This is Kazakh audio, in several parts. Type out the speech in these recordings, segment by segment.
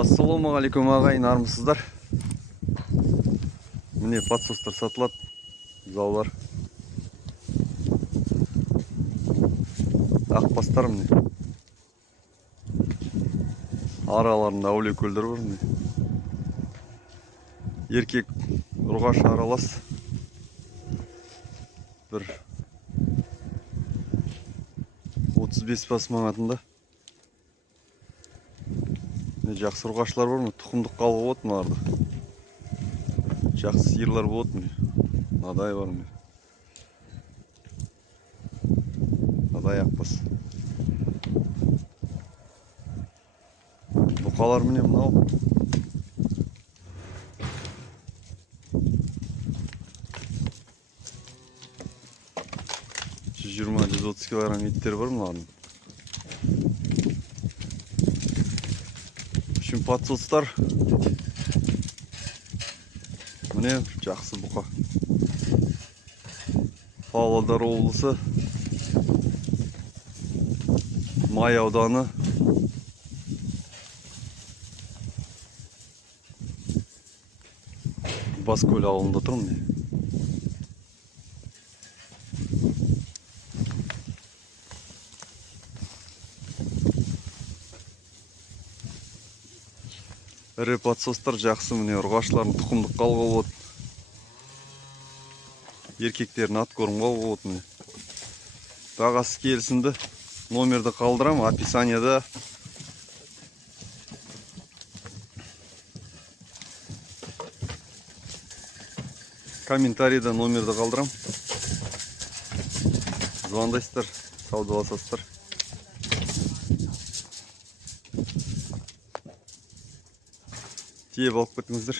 Ассалаумағалейкум ағайын, армысыздар. Міне подсостар сатылады, заулар. Ақбастар міне. Араларында әулиекөлдер бар міне. Еркек ұрғаш аралас. Бір 35 бас маңатында. Жақсы ұрғашылар бар ма? Тұқымдық қалғы болады мыналарда. Жақсы сиырлар болады міне. Надай бар міне. Надай ақбас. Бұқалар міне мынау. Жүз 20-130 килограмм еттер бар мыналардың. Үшін подсостар. Міне жақсы бұқа. Павлодар облысы, Май ауданы. Баскөл ауылында тұрмын. Ірі подсостар жақсы, міне ұрғашылардың тұқымдық қалғы болады. Еркектерін атқорымға болады міне. Бағасы келісімді. Номерді қалдырам описанияда. Комментарийда номерді қалдырам. Звондайсыздар, саудаласасыздар. Тиеп алып кетіңіздер.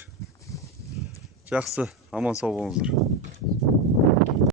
Жақсы, аман сау болыңыздар.